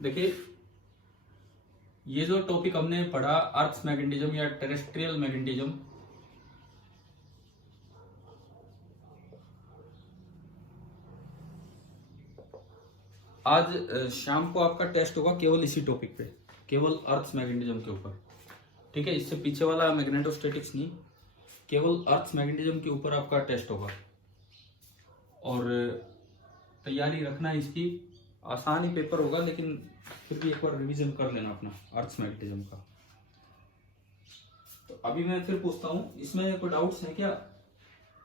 देखिए, ये जो टॉपिक हमने पढ़ा अर्थ मैग्नेटिज्म या टेरेस्ट्रियल मैग्नेटिज्म, आज शाम को आपका टेस्ट होगा केवल इसी टॉपिक पे, केवल अर्थ मैग्नेटिज्म के ऊपर। ठीक है, इससे पीछे वाला मैग्नेटोस्टैटिक्स नहीं, केवल अर्थ मैग्नेटिज्म के ऊपर आपका टेस्ट होगा। और तैयारी रखना इसकी, आसान ही पेपर होगा, लेकिन फिर भी एक बार रिवीजन कर लेना अपना अर्थ मैग्नेटिज्म का। तो अभी मैं फिर पूछता हूँ, इसमें कोई डाउट्स है क्या?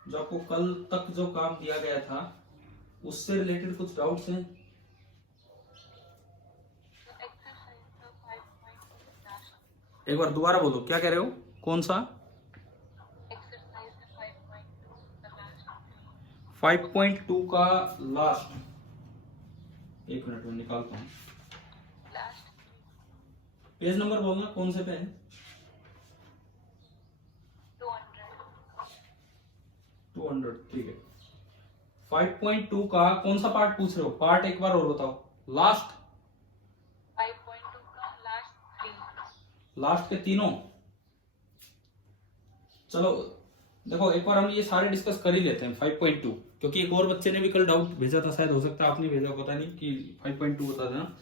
जो आपको कल तक जो काम दिया गया था उससे रिलेटेड कुछ डाउट्स हैं? एक बार दोबारा बोलो, क्या कह रहे हो? कौन सा? 5.2 का लास्ट, एक मिनट में निकालता हूँ। पेज नंबर बोलना, कौन से पे है? 200, ठीक है। 5.2 का कौन सा पार्ट पूछ रहे हो? पार्ट एक बार और बताओ। लास्ट 5.2 का लास्ट 3, लास्ट के तीनों। चलो देखो, एक बार हम ये सारे डिस्कस कर ही लेते हैं 5.2, क्योंकि एक और बच्चे ने भी कल डाउट भेजा था, शायद हो सकता है आपने भेजा, पता नहीं, कि 5.2 बता देना।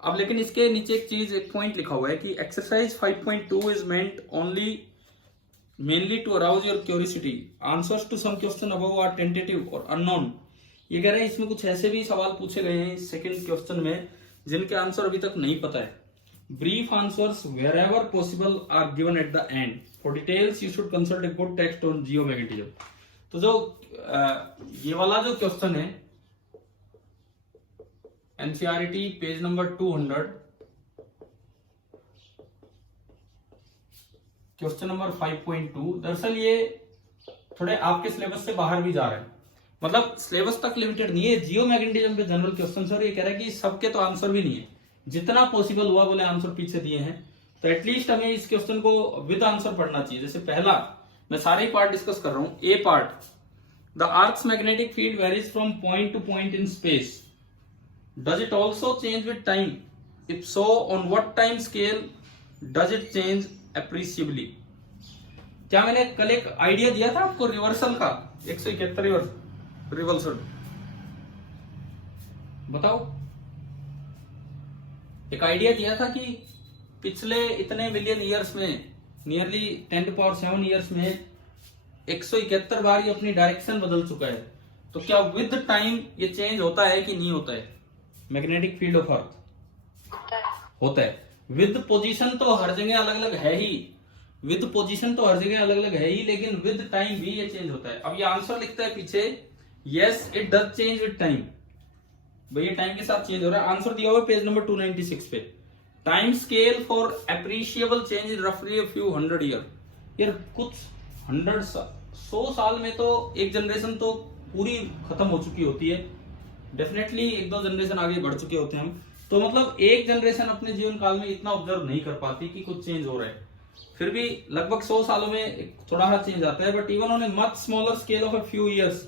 अब लेकिन इसके नीचे एक चीज, एक पॉइंट लिखा हुआ है कि exercise 5.2 is meant only mainly to arouse your curiosity, answers to some question above are tentative और अननोन। ये कह रहे हैं इसमें कुछ ऐसे भी सवाल पूछे गए हैं सेकंड क्वेश्चन में जिनके आंसर अभी तक नहीं पता है। Brief answers wherever possible are given at the end, for details you should consult a good text on geomagnetism. तो जो ये वाला जो क्वेश्चन है, NCERT page number 200, question number 5.2, दरअसल ये थोड़े आपके सिलेबस से बाहर भी जा रहे हैं, मतलब सिलेबस तक लिमिटेड नहीं है। जियोमैग्नेटिज्म पे जनरल क्वेश्चन सर ये कह रहा है कि सबके तो आंसर भी नहीं है, जितना पॉसिबल हुआ बोले आंसर पीछे दिए हैं, तो एटलीस्ट हमें इस क्वेश्चन को विद आंसर पढ़ना चाहिए। जैसे पहला, मैं सारे ही पार्ट डिस्कस कर रहा हूं। A part, the earth's magnetic field varies from point to point in space, does it also change with time? If so, on what time scale does it change appreciably? क्या मैंने कल एक idea दिया था आपको रिवर्सल का, 171 reversal, बताओ। एक आइडिया दिया था कि पिछले इतने मिलियन ईयर्स में, नियरली 10⁻7 ईयर्स में 171 बार ये अपनी डायरेक्शन बदल चुका है। तो क्या विद टाइम ये चेंज होता है कि नहीं होता है? मैग्नेटिक फील्ड ऑफ अर्थ होता है। विद पोजीशन तो हर जगह अलग अलग है ही, विद पोजीशन तो हर जगह अलग अलग है ही, लेकिन विद टाइम भी ये चेंज होता है। अब ये आंसर लिखता है पीछे, yes it does change with time. भैया टाइम के साथ चेंज हो रहा है। आंसर दिया हुआ पेज नंबर 296 पे। Time scale for appreciable change is रफली अ फ्यू 100 ईयर। यार कुछ 100 साल में तो एक जनरेशन तो पूरी खत्म हो चुकी होती है, डेफिनेटली एक दो जनरेशन आगे बढ़ चुके होते हैं हम। तो मतलब एक जनरेशन अपने जीवन काल में इतना ऑब्जर्व नहीं कर पाती कि कुछ चेंज हो रहा है। फिर भी लगभग 100 सालों में थोड़ा सा चेंज आता है, but even on a much smaller scale of a few years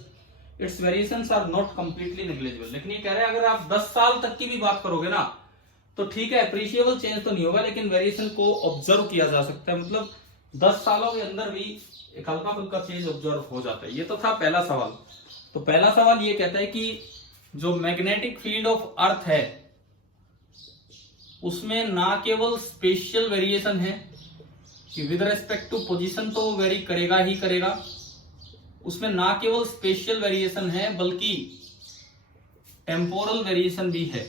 its variations are not completely negligible. लेकिन ये कह रहे हैं अगर आप 10 साल तक की भी बात करोगे ना, तो ठीक है, अप्रिशिएबल चेंज तो नहीं होगा, लेकिन वेरिएशन को ऑब्जर्व किया जा सकता है। मतलब 10 सालों के अंदर भी एक हल्का फुल्का चेंज ऑब्जर्व हो जाता है। ये तो था पहला सवाल। तो पहला सवाल ये कहता है कि जो मैग्नेटिक फील्ड ऑफ अर्थ है उसमें ना केवल स्पेशियल वेरिएशन है कि विद रेस्पेक्ट टू पोजीशन तो वेरी करेगा ही करेगा, उसमें ना केवल स्पेशियल वेरिएशन है बल्कि टेम्पोरल वेरिएशन भी है।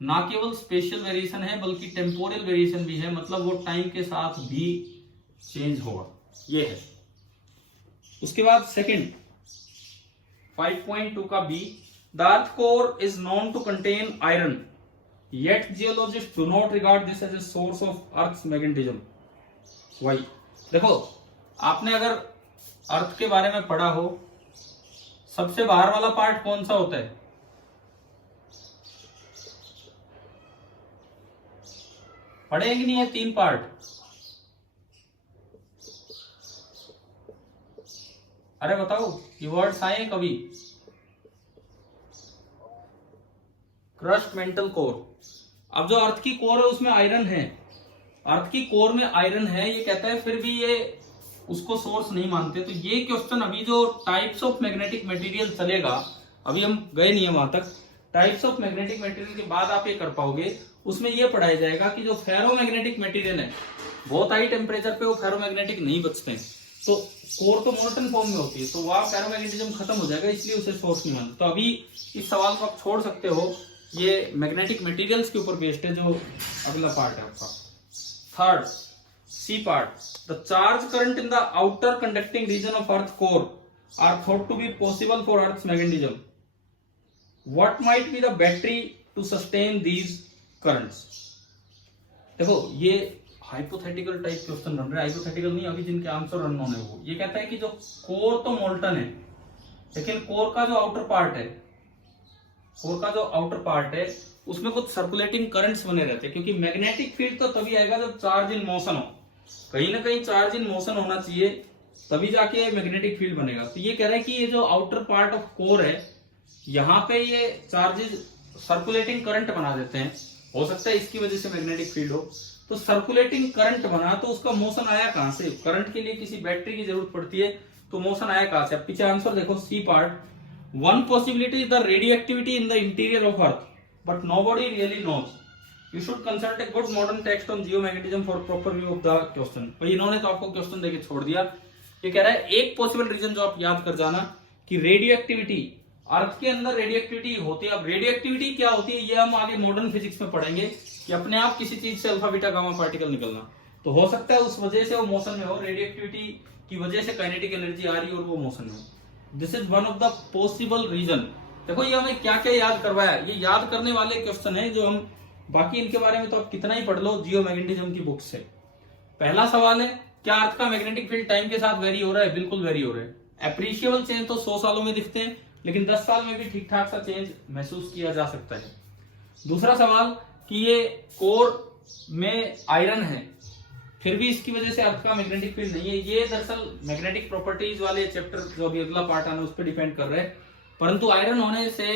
ना केवल स्पेशियल वेरिएशन है बल्कि टेम्पोरल वेरिएशन भी है, मतलब वो टाइम के साथ भी चेंज होगा, ये है। उसके बाद सेकंड 5.2 का B, the earth core is known to contain iron, yet geologists do not regard this as a source of earth's magnetism. Why? देखो, आपने अगर अर्थ के बारे में पढ़ा हो, सबसे बाहर वाला पार्ट कौन सा होता है? पढ़ेंगे नहीं है 3 पार्ट? अरे बताओ, ये वर्ड्स आए कभी? Crust mantle core. अब जो अर्थ की कोर है उसमें आयरन है, अर्थ की कोर में आयरन है, ये कहता है, फिर भी ये उसको सोर्स नहीं मानते। तो ये क्वेश्चन अभी जो टाइप्स ऑफ मैग्नेटिक मटेरियल चलेगा, अभी हम गए नहीं है वहां तक, टाइप्स ऑफ मैग्नेटिक मटेरियल के बाद आप ये कर पाओगे, उसमें ये पढ़ाया जाएगा कि जो फेरोमैग्नेटिक मटेरियल है बहुत हाई टेम्परेचर पे वो फेरोमैग्नेटिक नहीं बचते हैं, तो कोर तो मोल्टन फॉर्म में होती है, तो वहां फेरोमैग्नेटिज्म खत्म हो जाएगा, इसलिए उसे सोर्स नहीं मानते। तो अभी इस सवाल को आप छोड़ सकते हो, ये मैग्नेटिक मटेरियल्स के ऊपर बेस्ड है, जो अगला पार्ट है आपका। Third C part, the charge current in the outer conducting region of earth core are thought to be possible for earth magnetism. What might be the battery to sustain these currents. देखो ये hypothetical type question बन रहे हैं, hypothetical नहीं, अभी जिनके answer unknown है वो। ये कहता है कि जो कोर तो मोल्टन है, लेकिन कोर का जो आउटर पार्ट है, कोर का जो आउटर पार्ट है उसमें कुछ सर्कुलेटिंग करंट्स बने रहते हैं, क्योंकि मैग्नेटिक फील्ड तो तभी आएगा जब चार्ज इन मोशन हो, कहीं ना कहीं चार्ज इन मोशन होना चाहिए, तभी जाके मैग्नेटिक फील्ड बनेगा। तो ये कह रहा है कि ये जो आउटर पार्ट ऑफ कोर है, यहाँ पे ये चार्जेस सर्कुलेटिंग करंट बना देते हैं, हो सकता है इसकी वजह से मैग्नेटिक फील्ड हो। तो सर्कुलेटिंग करंट बना, तो उसका मोशन आया कहां से? करंट के लिए किसी बैटरी की जरूरत पड़ती है, तो मोशन आया कहां से? अब पीछे आंसर देखो, C part, one possibility is the radioactivity in the interior of earth, but nobody really knows. You should consult a good modern text on geomagnetism for proper view of the question. भाई इन्होंने तो आपको question देके छोड़ दिया। ये कह रहा है एक पॉसिबल रीजन जो आप याद कर जाना कि रेडियोएक्टिविटी, अर्थ के अंदर रेडियोएक्टिविटी होती है। अब रेडियोएक्टिविटी क्या होती है ये हम आगे मॉडर्न फिजिक्स में पढ़ेंगे, कि अपने आप किसी चीज से अल्फा बीटा गामा पार्टिकल निकलना, तो हो सकता है उस वजह से वो मोशन में हो, रेडियोएक्टिविटी की वजह से काइनेटिक एनर्जी आ रही है और वो मोशन में हो। This is one of the possible reason. देखो ये हमें क्या क्या याद करवाया, ये याद करने वाले क्वेश्चन है जो हम, बाकी इनके बारे में तो आप कितना ही पढ़ लो जियोमैग्नेटिज्म की बुक से। पहला सवाल है, क्या अर्थ का मैग्नेटिक फील्ड टाइम के साथ वेरी हो रहा है? बिल्कुल वेरी हो रहा है। एप्रिशिएबल चेंज तो 100 सालों में दिखते हैं, लेकिन 10 साल में भी ठीक ठाक सा चेंज महसूस किया जा सकता है। दूसरा सवाल कि ये कोर में आयरन है, फिर भी इसकी वजह से अर्थ का मैग्नेटिक फील्ड नहीं है। ये दरअसल मैग्नेटिक प्रॉपर्टीज वाले चैप्टर जो अभी अगला पार्ट आना उस पर डिपेंड कर रहे हैं, परंतु आयरन होने से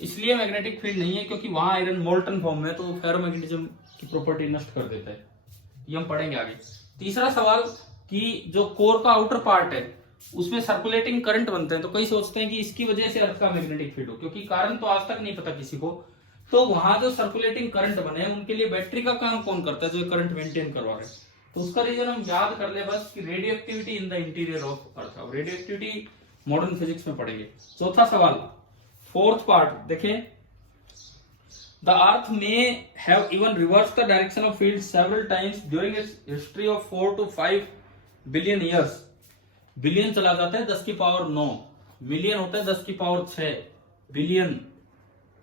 इसलिए मैग्नेटिक फील्ड नहीं है क्योंकि वहां आयरन मोल्टन फॉर्म में, तो फेरोमैग्नेटिज्म की प्रॉपर्टी नष्ट कर देता है। ये हम पढ़ेंगे आगे। तीसरा सवाल कि जो कोर का आउटर पार्ट है उसमें सर्कुलेटिंग करंट बनते हैं, तो कई सोचते हैं कि इसकी वजह से अर्थ का मैग्नेटिक फील्ड हो, क्योंकि कारण तो आज तक नहीं पता किसी को। तो वहां जो सर्कुलेटिंग करंट बने हैं उनके लिए बैटरी का काम कौन करता है, जो करंट मेंटेन करवा रहे हैं? तो उसका रीजन हम याद कर ले बस, कि radioactivity in the interior of अर्थ। अब रेडियोएक्टिविटी मॉडर्न फिजिक्स में पढ़ेंगे। चौथा सवाल, फोर्थ पार्ट देखें, द अर्थ में have even reverse the direction of field several times during its history of 4 to 5 billion years. Billion चला जाता है 10 की पावर 9, मिलियन होता है 10 की पावर 6, बिलियन,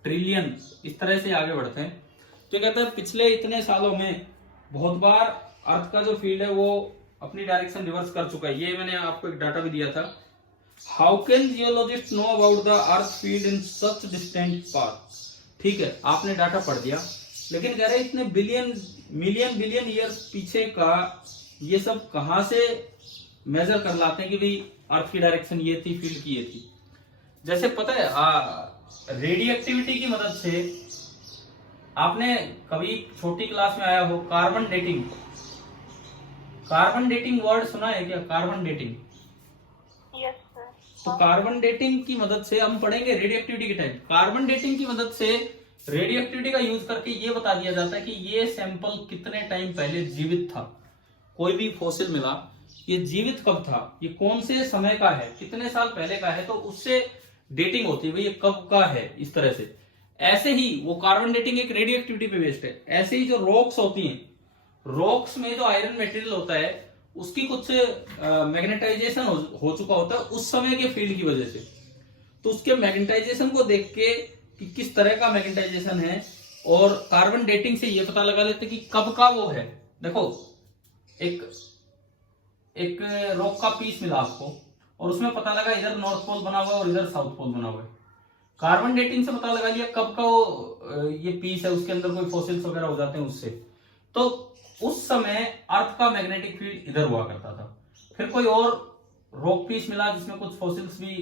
ट्रिलियन, इस तरह से आगे बढ़ते हैं। तो कहते हैं पिछले इतने सालों में बहुत बार अर्थ का जो फील्ड है वो अपनी डायरेक्शन रिवर्स कर चुका है। ये मैंने आपको एक डाटा भी दिया था। How can geologist know about the earth field in such distant path? ठीक है, आपने डाटा पढ़ दिया, लेकिन कह रहे इतने बिलियन, मिलियन, बिलियन ईयर्स पीछे का ये सब कहां से मेजर कर लाते हैं कि भाई अर्थ की डायरेक्शन ये थी, फील्ड की ये थी? जैसे पता है रेडियोएक्टिविटी की मदद से, आपने कभी छोटी क्लास में आया हो carbon dating, carbon dating word सुना है क्या? Carbon dating, yes sir. तो कार्बन डेटिंग की मदद से हम पढ़ेंगे रेडियोएक्टिविटी के टाइम। कार्बन डेटिंग की मदद से रेडियोएक्टिविटी का यूज करके ये बता दिया जाता है कि ये सैंपल कितने टाइम पहले जीवित था। कोई भी फॉसिल मिला, ये जीवित कब था, ये कौन से समय का है, कितने साल पहले का है, तो उससे डेटिंग होती है भाई ये कब का है, इस तरह से। ऐसे ही वो कार्बन डेटिंग एक रेडियोएक्टिविटी पे बेस्ड है। ऐसे ही जो रॉक्स होती हैं, रॉक्स में जो आयरन मटेरियल होता है उसकी कुछ मैग्नेटाइजेशन हो चुका होता है उस समय के फील्ड की वजह से, तो उसके मैग्नेटाइजेशन को देख के कि किस तरह का मैग्नेटाइजेशन है, और कार्बन डेटिंग से ये पता लगा लेते कि कब का वो है। देखो एक रॉक का पीस मिला आपको और उसमें पता लगा इधर नॉर्थ पोल बना हुआ है और इधर साउथ पोल बना हुआ है। कार्बन डेटिंग से पता लगा लिया कब का वो ये पीस है, उसके अंदर कोई फॉसिल्स वगैरह हो जाते हैं उससे। तो उस समय अर्थ का मैग्नेटिक फील्ड इधर हुआ करता था। फिर कोई और रॉक पीस मिला जिसमें कुछ फॉसिल्स भी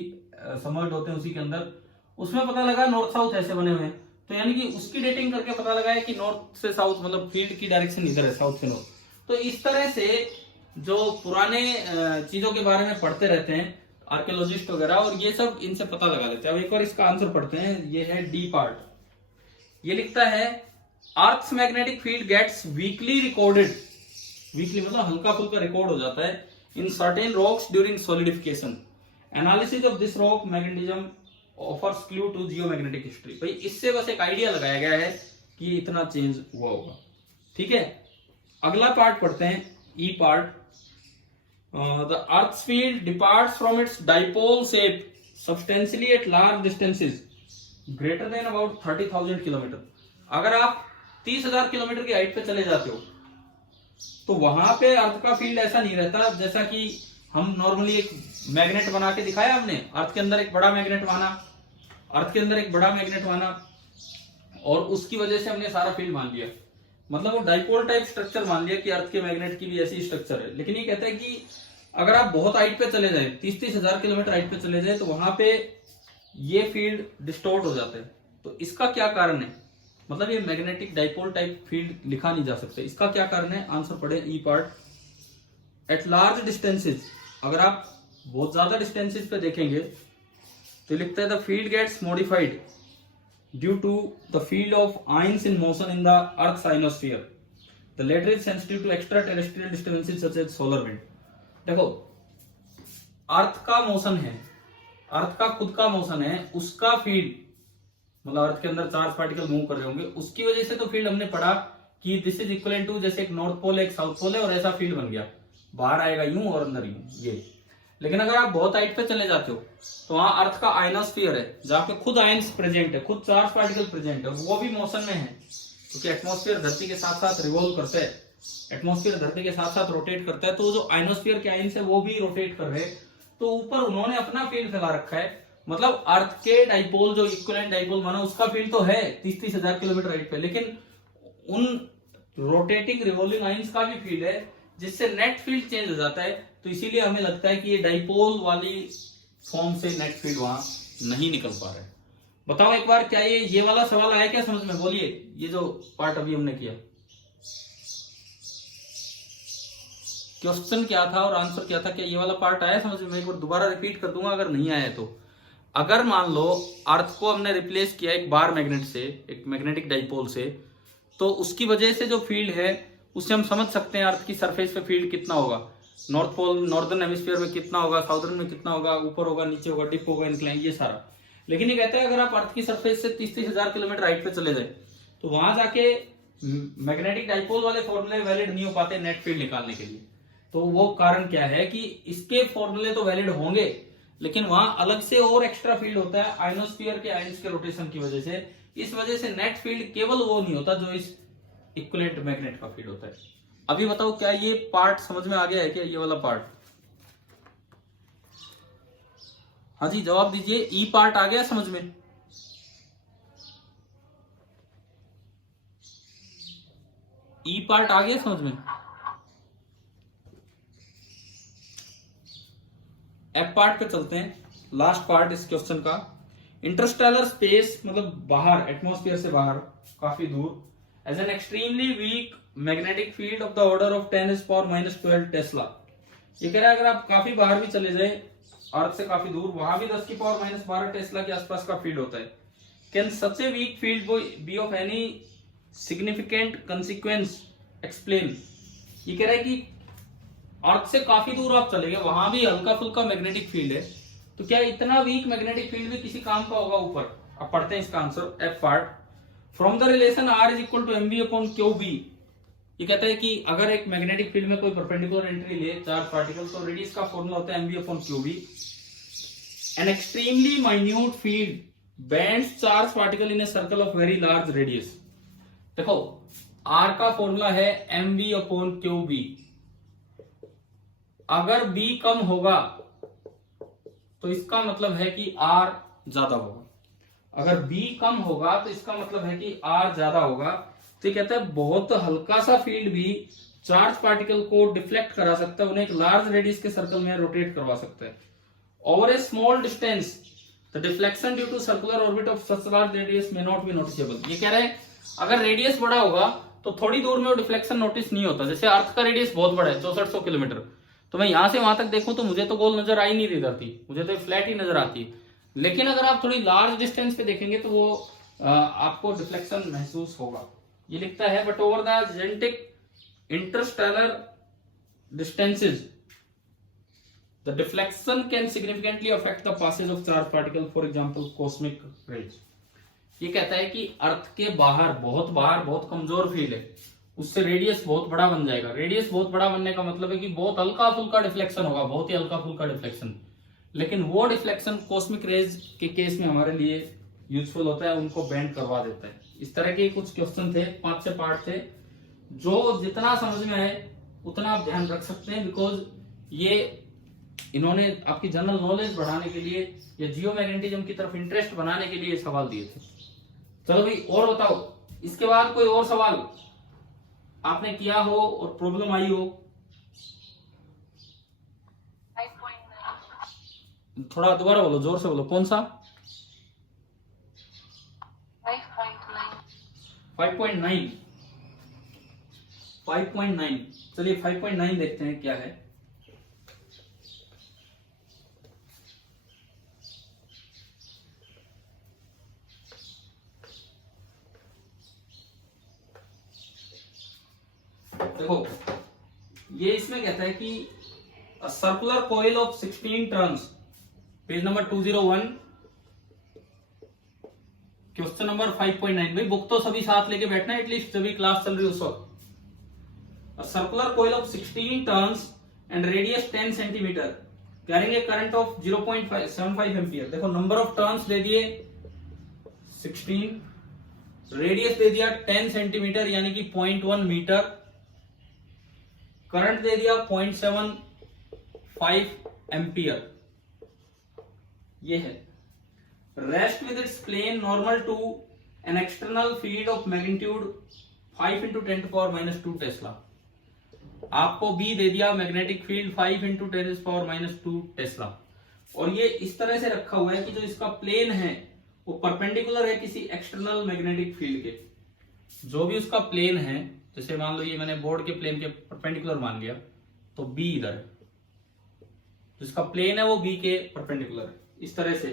सबमर्ज्ड होते हैं उसी के अंदर, उसमें पता लगा नॉर्थ साउथ ऐसे बने हुए हैं, तो यानी कि उसकी डेटिंग करके पता लगा है कि नॉर्थ से साउथ मतलब फील्ड की डायरेक्शन इधर है, साउथ से नॉर्थ। तो इस तरह से जो पुराने चीजों के बारे में पढ़ते रहते हैं आर्कियोलॉजिस्ट वगैरह, और ये सब इनसे पता लगा लेते हैं। अब एक बार इसका आंसर पढ़ते हैं, ये है डी पार्ट। ये लिखता है earth's magnetic field gets weakly recorded, weakly मतलब हल्का फुल्का रिकॉर्ड हो जाता है, in certain rocks during solidification. Analysis of this rock magnetism offers clue to geomagnetic history. भाई इससे बस एक आइडिया लगाया गया है कि इतना चेंज हुआ होगा। ठीक है, अगला पार्ट पढ़ते हैं, ई part. The Earth's field departs from its dipole shape substantially at large distances greater than about 30,000 kilometre. अगर आप 30,000 किलोमीटर की हाइट पे चले जाते हो तो वहां पे अर्थ का फील्ड ऐसा नहीं रहता जैसा कि हम नॉर्मली एक मैग्नेट बना के दिखाया हमने, अर्थ के अंदर एक बड़ा मैग्नेट माना, अर्थ के अंदर एक बड़ा मैग्नेट माना और उसकी वजह से हमने सारा फील्ड मान लिया, मतलब वो डाइपोल टाइप स्ट्रक्चर मान लिया कि अर्थ के मैग्नेट की भी ऐसी स्ट्रक्चर है। लेकिन ये कहता है कि अगर आप बहुत हाइट पे चले जाए, 30,000 किलोमीटर हाइट पे चले जाए, तो वहां पे ये फील्ड डिस्टॉर्ट हो जाते हैं। तो इसका क्या कारण है, मतलब ये मैग्नेटिक डाइपोल टाइप फील्ड लिखा नहीं जा सकता, इसका क्या कारण है? आंसर पढ़े ई पार्ट। एट लार्ज डिस्टेंसेज, अगर आप बहुत ज्यादा डिस्टेंसेज पे देखेंगे तो लिखता है the field gets modified due to the field of ions in motion in the earth ionosphere. The latter is sensitive to extra terrestrial disturbances such as solar wind. देखो, अर्थ का मोशन है, अर्थ का खुद का मोशन है, उसका field मतलब अर्थ के अंदर चार्ज पार्टिकल मूव कर रहे होंगे, उसकी वजह से तो फील्ड हमने पढ़ा कि दिस इज इक्वल टू जैसे एक नॉर्थ पोल है एक साउथ पोल है और ऐसा फील्ड बन गया, बाहर आएगा यूं और अंदर यूं ये। लेकिन अगर आप बहुत हाइट पे चले जाते हो तो वहां अर्थ का आयनोस्फीयर है जहां पे खुद आयंस प्रेजेंट है, खुद चार्ज पार्टिकल प्रेजेंट है, वो भी मोशन में है क्योंकि एटमॉस्फेयर धरती के साथ साथ रिवॉल्व करता है, एटमॉस्फेयर धरती के साथ साथ रोटेट करता है, तो जो आयनोस्फीयर के आयंस है वो भी रोटेट कर रहे हैं। तो ऊपर उन्होंने अपना फील्ड फैला रखा है, मतलब अर्थ के डाइपोल जो इक्विवेलेंट डाइपोल माना उसका फील्ड तो है 30,000 किलोमीटर हाइट पे, लेकिन उन रोटेटिंग रिवॉल्विंग आयंस का भी फील्ड है जिससे नेट फील्ड चेंज हो जाता है। तो इसीलिए हमें लगता है कि ये डाइपोल वाली फॉर्म से नेट फील्ड वहां नहीं निकल पा रहा है। बताओ एक बार, क्या ये वाला सवाल आया क्या समझ में? बोलिए, ये जो पार्ट अभी हमने किया क्वेश्चन क्या था और आंसर क्या था, क्या ये वाला पार्ट आया समझ में? मैं एक बार दोबारा रिपीट कर दूंगा अगर नहीं आया तो। अगर मान लो अर्थ को हमने रिप्लेस किया एक बार मैग्नेट से, एक मैग्नेटिक डाइपोल से, तो उसकी वजह से जो फील्ड है उससे हम समझ सकते हैं अर्थ की सरफेस पे फील्ड कितना होगा, नॉर्थ पोल नॉर्दर्न हेमिस्फीयर में कितना होगा, साउदर्न में कितना होगा, ऊपर होगा नीचे होगा, डिप होगा, इंक्लाइन, ये सारा। लेकिन ये कहता है अगर आप अर्थ की सरफेस से 30,000 किलोमीटर हाइट पे चले जाए तो वहां जाके मैग्नेटिक डाइपोल वाले फॉर्मूले वैलिड नहीं हो पाते नेट फील्ड निकालने के लिए। तो वो कारण क्या है कि इसके फॉर्मूले तो वैलिड होंगे लेकिन वहां अलग से और एक्स्ट्रा फील्ड होता है आयनोस्फीयर के आयंस के रोटेशन की वजह से। इस वजह से नेट फील्ड केवल वो नहीं होता जो इस इक्विवेलेंट मैग्नेट का फील्ड होता है। अभी बताओ क्या ये पार्ट समझ में आ गया है क्या, ये वाला पार्ट? हाँ जी जवाब दीजिए, ई पार्ट आ गया समझ में? ई पार्ट आ गया समझ में? एफ पार्ट पे चलते हैं, लास्ट पार्ट इस क्वेश्चन का। इंटरस्टेलर स्पेस मतलब बाहर, एटमॉस्फेयर से बाहर काफी दूर, has an extremely weak magnetic field of the order of 10⁻⁻12 tesla. ये कह रहा है अगर आप काफी बाहर भी चले जाए अर्थ से काफी दूर, वहां भी 10⁻⁻12 टेस्ला के आसपास का फील्ड होता है। Can such a weak field be of any significant consequence explain. ये कह रहा है कि अर्थ से काफी दूर आप चले गए, वहां भी हल्का फुल्का मैग्नेटिक फील्ड है, तो क्या इतना वीक मैग्नेटिक फील्ड भी किसी काम का होगा ऊपर? अब पढ़ते हैं इसका answer, F part. From the relation R is equal to mv upon QB। ये कहता है कि अगर एक मैग्नेटिक फील्ड में कोई परपेंडिकुलर एंट्री ले चार्ज पार्टिकल, तो रेडियस का फॉर्मूला होता है mv upon QB। An extremely minute field bands charge particle in a circle of very large radius. देखो R का फॉर्मूला है mv अपॉन QB। अगर B कम होगा तो इसका मतलब है कि R ज्यादा होगा, अगर B कम होगा तो इसका मतलब है कि R ज्यादा होगा। तो ये कहता है बहुत हल्का सा फील्ड भी चार्ज पार्टिकल को डिफ्लेक्ट करा सकता है, उन्हें एक लार्ज रेडियस के सर्कल में रोटेट करवा सकता है। Over a small distance the deflection due to circular orbit of such large radius may not be noticeable. ये कह रहे हैं अगर रेडियस बड़ा होगा तो थोड़ी दूर में वो डिफ्लेक्शन नोटिस नहीं होता। जैसे अर्थ का रेडियस बहुत बड़ा है 6400 किलोमीटर, तो मैं यहां से वहां तक देखूं तो मुझे तो गोल नजर आ ही नहीं रही, मुझे तो फ्लैट ही नजर आती है। लेकिन अगर आप थोड़ी लार्ज डिस्टेंस पे देखेंगे तो वो आपको डिफ्लेक्शन महसूस होगा। ये लिखता है but over the genetic interstellar distances the deflection can significantly affect the passage of charge particle, for example cosmic rays. ये कहता है कि अर्थ के बाहर बहुत कमजोर फील्ड है, उससे रेडियस बहुत बड़ा बन जाएगा। रेडियस बहुत बड़ा बनने का मतलब है कि बहुत हल्का फुल्का डिफ्लेक्शन होगा, बहुत ही हल्का फुल्का डिफ्लेक्शन। लेकिन वो डिफ्लेक्शन कॉस्मिक रेज के केस में हमारे लिए यूजफुल होता है, उनको बेंड करवा देता है। इस तरह के कुछ क्वेश्चन थे, 5-6 पार्ट थे, जो जितना समझ में आए उतना आप ध्यान रख सकते हैं, बिकॉज ये इन्होंने आपकी जनरल नॉलेज बढ़ाने के लिए या जियोमैग्नेटिज्म की तरफ इंटरेस्ट बनाने के लिए सवाल दिए थे। चलो भाई और बताओ, इसके बाद कोई और सवाल आपने किया हो और प्रॉब्लम आई हो? 5.9। थोड़ा दोबारा बोलो, जोर से बोलो, कौन सा? 5.9। 5.9। चलिए 5.9 देखते हैं क्या है। देखो ये इसमें कहता है कि circular coil of 16 turns, page number 201, question number 5.9। भाई बुक तो सभी साथ लेके बैठना एटलीस्ट, जब भी क्लास चल रही है उस वक्त। Circular coil of 16 turns and radius 10 centimetre carrying a current of 0.75 ampere. देखो नंबर ऑफ टर्न्स दे दिए 16, रेडियस दे दिया 10 सेंटीमीटर यानी कि 0.1 मीटर, करंट दे दिया 0.75 एम्पियर। ये है rest with its plane normal to an external field of magnitude 5 × 10⁻² tesla. आपको B दे दिया मैग्नेटिक फील्ड 5 × 10⁻² टेस्ला, और ये इस तरह से रखा हुआ है कि जो इसका प्लेन है वो परपेंडिकुलर है किसी एक्सटर्नल मैग्नेटिक फील्ड के। जो भी उसका प्लेन है, जैसे मान लो ये मैंने बोर्ड के प्लेन के परपेंडिकुलर मान लिया, तो बी इधर है, जिसका प्लेन है वो बी के परपेंडिकुलर है, इस तरह से।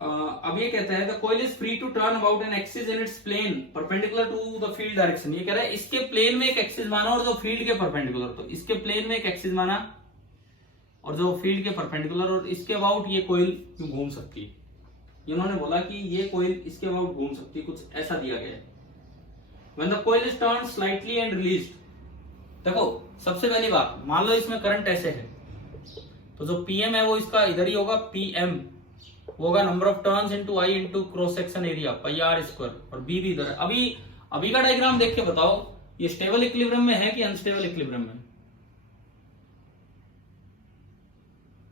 अब ये कहता है the coil is free to turn about an axis in its plane perpendicular to the field direction. ये कह रहा है इसके प्लेन में एक एक्सिस माना और जो फील्ड के परपेंडिकुलर, तो इसके प्लेन में एक एक्सिस माना और जो फील्ड के परपेंडिकुलर, और इसके अबाउट ये कॉइल क्यों घूम सकती है। इन्होंने बोला कि ये कॉइल इसके अबाउट घूम सकती है, कुछ ऐसा दिया गया है। When the coil is turned slightly and released, देखो सबसे पहली बात, मान लो इसमें करंट ऐसे है, तो जो PM है वो इसका इधर ही होगा, PM वो होगा number of turns into I into cross section area πr², और B भी इधर है। अभी का डायग्राम देख के बताओ ये स्टेबल इक्विलिब्रियम में है कि अनस्टेबल इक्विलिब्रियम में?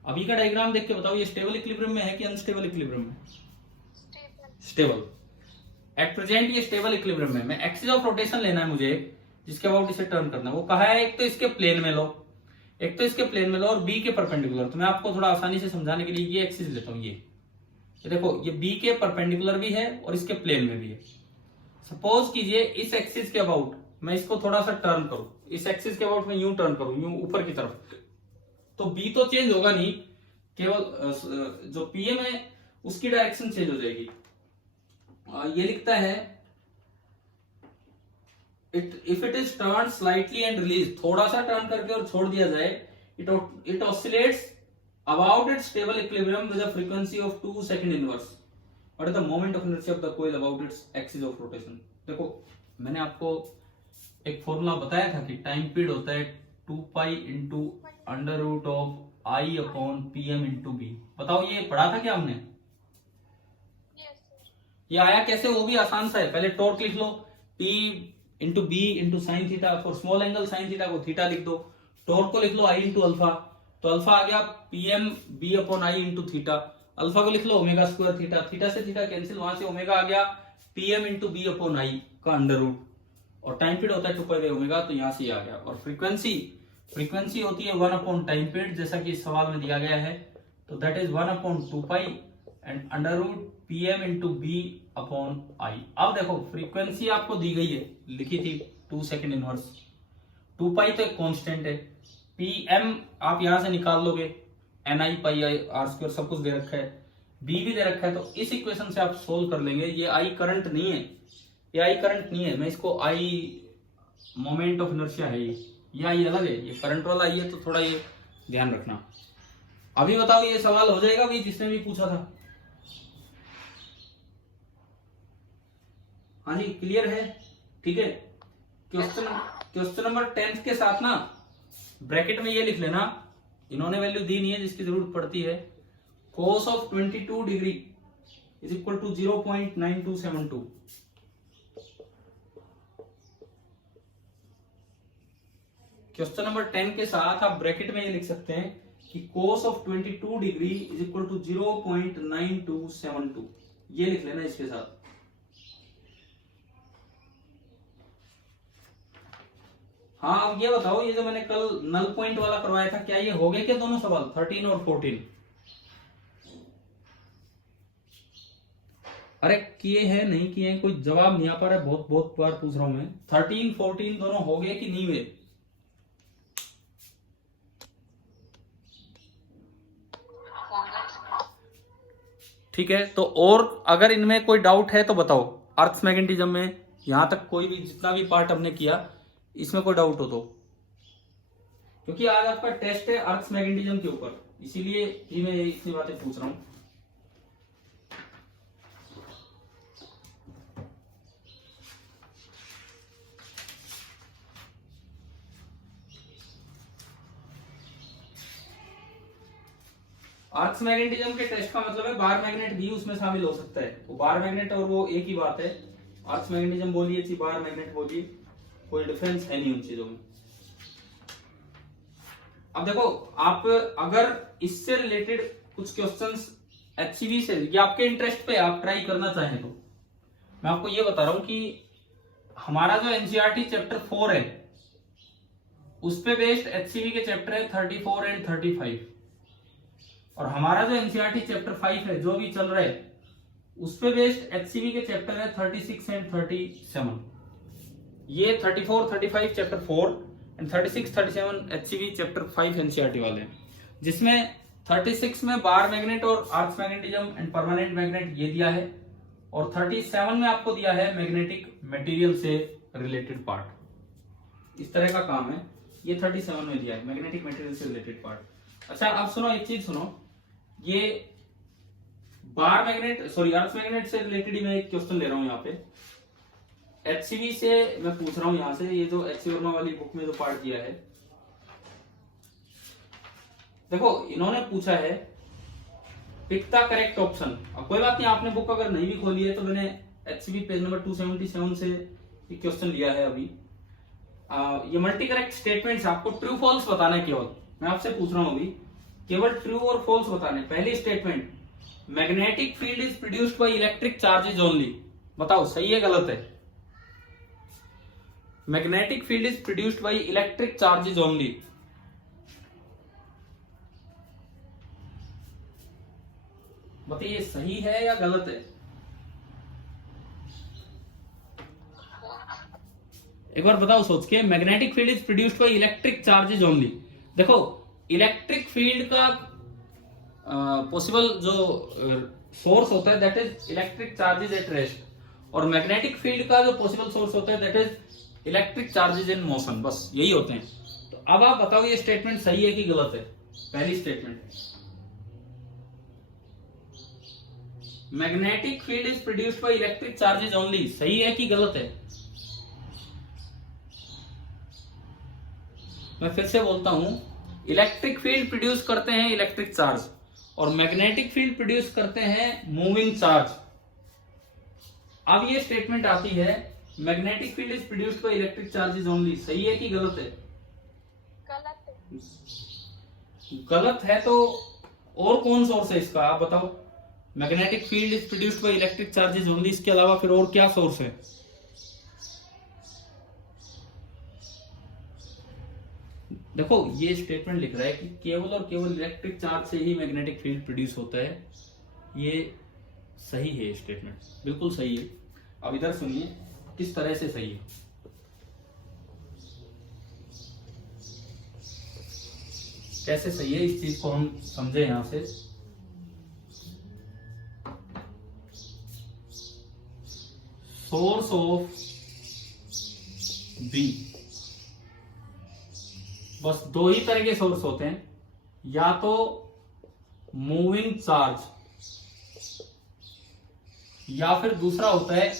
अभी का डायग्राम देख के बताओ ये स्टेबल इक्विलिब्रियम में है कि अनस्टेबल इक्विलिब्रियम में? स्टेबल। एट प्रेजेंट ये स्टेबल इक्विलिब्रियम में। मैं एक्सिस ऑफ रोटेशन लेना है मुझे, जिसके अबाउट इसे टर्न करना है। वो कहा है एक तो इसके प्लेन में लो, एक तो इसके प्लेन में लो और बी के परपेंडिकुलर। तो मैं आपको थोड़ा आसानी से समझाने के लिए ये एक्सिस लेता हूं। ये देखो ये बी के परपेंडिकुलर भी है और इसके प्लेन में भी है। सपोज कीजिए इस एक्सिस के अबाउट मैं इसको थोड़ा सा टर्न करूं, इस एक्सिस के अबाउट मैं यूं टर्न करूं, यूं ऊपर की तरफ, तो बी तो चेंज होगा नहीं, केवल जो पीएम है उसकी डायरेक्शन चेंज हो जाएगी। ये लिखता है if it is turn slightly and release, थोड़ा सा टर्न करके और छोड़ दिया जाए, it oscillates about it's stable equilibrium with a frequency of 2 second inverse. What is the moment of inertia of the coil about its axis of rotation. देखो मैंने आपको एक फॉर्मूला बताया था कि टाइम पीरियड होता है 2π into √I upon PM into B. बताओ ये पढ़ा था क्या हमने? ये आया कैसे, वो भी आसान सा है। पहले टॉर्क लिख लो, P into B into sine theta, for small angle sine theta को थीटा लिख दो, टॉर्क को लिख लो I इंटू अल्फा, तो अल्फा आ गया PM B upon I into theta, alpha को लिख लो ω² थीटा, थीटा से थीटा कैंसिल, वहां से ओमेगा आ गया PM into B upon I का √, और टाइम पीरियड होता है 2π/ω, तो यहां से ये आ गया। और फ्रीक्वेंसी होती है 1 अपॉन टाइम पीरियड, जैसा कि इस सवाल में दिया गया है। तो that is 1/2 pi and under root P M into B upon I. अब देखो फ्रीक्वेंसी आपको दी गई है, लिखी थी 2 सेकेंड इनवर्स, 2 पाई तो एक कांस्टेंट है, पी एम आप यहां से निकाल लोगे, N I pi I R square सब कुछ दे रखा है, बी भी दे रखा है, तो इस इक्वेशन से आप सोल्व कर लेंगे। ये आई करंट नहीं है, ये आई करंट नहीं है, मैं इसको आई मोमेंट ऑफ इनर्शिया है, ये आई अलग है, ये करंट वाला आई है, तो थोड़ा ये ध्यान रखना। अभी बताओ ये सवाल हो जाएगा भी जिसने भी पूछा था? हाँ जी क्लियर है, ठीक है। क्वेश्चन नंबर 10 के साथ ना ब्रैकेट में ये लिख लेना, इन्होंने वैल्यू दी नहीं है जिसकी जरूरत पड़ती है, cos of 22 degree is equal to 0.9272। Question number 10 के साथ आप ब्रैकेट में ये लिख सकते हैं कि cos of 22 degree is equal to 0.9272, ये लिख लेना इसके साथ। हाँ अब ये बताओ, ये जो मैंने कल नल पॉइंट वाला करवाया था, क्या ये हो गए क्या दोनों सवाल 13 और 14? अरे किए हैं नहीं किए हैं, कोई जवाब नहीं आ पा रहा है, बहुत बहुत बार पूछ रहा हूं मैं। 13 14 दोनों हो गए कि नहीं हुए? ठीक है, तो और अगर इनमें कोई डाउट है तो बताओ। अर्थ मैग्नेटिज्म में यहां तक कोई भी जितना भी पार्ट हमने किया, इसमें कोई डाउट हो तो, क्योंकि आज आपका टेस्ट है अर्थ मैग्नेटिज्म के ऊपर, इसीलिए ही मैं इतनी बातें पूछ रहा हूं। अर्थ मैग्नेटिज्म के टेस्ट का मतलब है बार मैग्नेट भी उसमें शामिल हो सकता है, वो बार मैग्नेट और वो एक ही बात है। अर्थ मैग्नेटिज्म बोलिए चाहे बार मैग्नेट बोलिए, कोई डिफरेंस है नहीं उन चीजों में। अब देखो आप अगर इससे रिलेटेड कुछ क्वेश्चंस एचसीवी से, ये आपके इंटरेस्ट पे आप ट्राई करना चाहें तो मैं आपको ये बता रहा हूं कि हमारा जो एनसीईआरटी चैप्टर 4 है उस पे बेस्ड एचसीवी के चैप्टर है 34 एंड 35, और हमारा जो एनसीईआरटी चैप्टर 5 है जो भी चल रहा है उस पे बेस्ड एचसीवी के चैप्टर है 36 एंड 37। ये 34 35 chapter 4 and 36 37 HCV chapter 5 NCERT वाले हैं, जिसमें 36 में बार मैग्नेट और अर्थ मैग्नेटिज्म एंड परमानेंट मैग्नेट ये दिया है, और 37 में आपको दिया है मैग्नेटिक मटेरियल से रिलेटेड पार्ट। इस तरह का काम है, ये 37 में दिया है मैग्नेटिक मटेरियल से रिलेटेड पार्ट। अच्छा अब सुनो एक चीज सुनो, ये bar magnet sorry earth magnet से रिलेटेड ही मैं एक क्वेश्चन ले रहा हूं यहाँ पे, एचसीवी से मैं पूछ रहा हूं यहां से, ये जो एचसी वर्मा वाली बुक में जो पार्ट दिया है, देखो इन्होंने पूछा है पिक द करेक्ट ऑप्शन। अब कोई बात नहीं, आपने बुक अगर नहीं भी खोली है तो मैंने एचसीवी पेज नंबर 277 से एक क्वेश्चन लिया है अभी। ये मल्टी करेक्ट स्टेटमेंट्स, आपको ट्रू फॉल्स बताना है केवल, मैं आपसे पूछ रहा हूं अभी केवल ट्रू और फॉल्स बताने। पहली statement, magnetic field is produced by electric charges only, बताओ सही है गलत है? Magnetic field is produced by electric charges only, बताइए सही है या गलत है? एक बार बताओ सोच के, magnetic field is produced by electric charges only. देखो इलेक्ट्रिक फील्ड का पॉसिबल जो सोर्स होता है that is electric charges at rest, और मैग्नेटिक फील्ड का जो पॉसिबल सोर्स होता है that is electric charges in motion, बस यही होते हैं। तो अब आप बताओ ये स्टेटमेंट सही है कि गलत है? पहली statement, magnetic field is produced by electric charges only, सही है कि गलत है? मैं फिर से बोलता हूं, इलेक्ट्रिक फील्ड प्रोड्यूस करते हैं इलेक्ट्रिक चार्ज, और मैग्नेटिक फील्ड प्रोड्यूस करते हैं मूविंग चार्ज। अब ये स्टेटमेंट आती है magnetic field is produced by electric charges only, सही है कि गलत है? गलत है। गलत है तो और कौन सोर्स है इसका, आप बताओ। Magnetic field is produced by electric charges only, इसके अलावा फिर और क्या सोर्स है? देखो ये स्टेटमेंट लिख रहा है कि केवल और केवल इलेक्ट्रिक चार्ज से ही मैग्नेटिक फील्ड प्रोड्यूस होता है। ये सही है, स्टेटमेंट बिल्कुल सही है। अब इधर सुनिए किस तरह से सही है। कैसे सही है इस चीज को हम समझे यहां से। सोर्स ऑफ बी, बस दो ही तरह के सोर्स होते हैं, या तो मूविंग चार्ज या फिर दूसरा होता है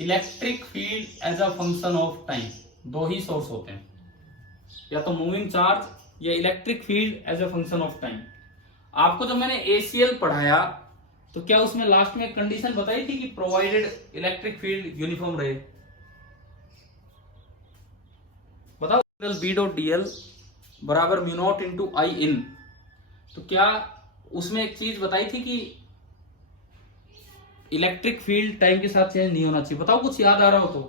electric field as a function of time. दो ही सोर्स होते हैं, या तो मूविंग चार्ज या electric field as a function of time. आपको जब मैंने एसीएल पढ़ाया तो क्या उसमें लास्ट में एक कंडीशन बताई थी कि प्रोवाइडेड इलेक्ट्रिक फील्ड यूनिफॉर्म रहे। बताओ बी डॉट डीएल बराबर म्यू नॉट इंटू आई इन, तो क्या उसमें एक चीज बताई थी कि इलेक्ट्रिक फील्ड टाइम के साथ चेंज नहीं होना चाहिए। बताओ कुछ याद आ रहा हो तो।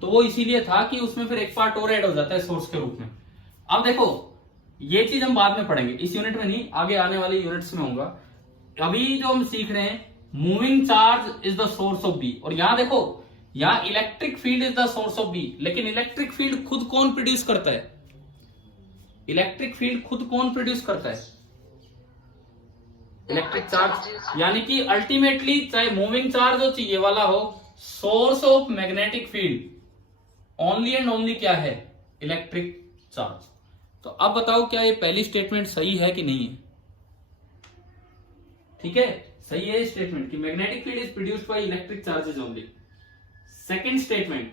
तो वो इसीलिए था कि उसमें फिर एक पार्ट और ऐड हो जाता है सोर्स के रूप में। अब देखो ये चीज हम बाद में पढ़ेंगे, इस यूनिट में नहीं, आगे आने वाले यूनिट्स में होगा। अभी जो हम सीख रहे हैं moving charge is the source of B, और यहां देखो यहां electric field is the source of B, लेकिन इलेक्ट्रिक फील्ड खुद कौन प्रोड्यूस करता है? इलेक्ट्रिक फील्ड खुद कौन प्रोड्यूस करता है? Electric charge. यानी कि अल्टीमेटली चाहे मूविंग चार्ज हो चाहिए वाला हो, source of magnetic field only and only क्या है? Electric charge. तो अब बताओ क्या ये पहली स्टेटमेंट सही है कि नहीं है? ठीक है, सही है स्टेटमेंट कि magnetic field is produced by electric charges only. Second statement,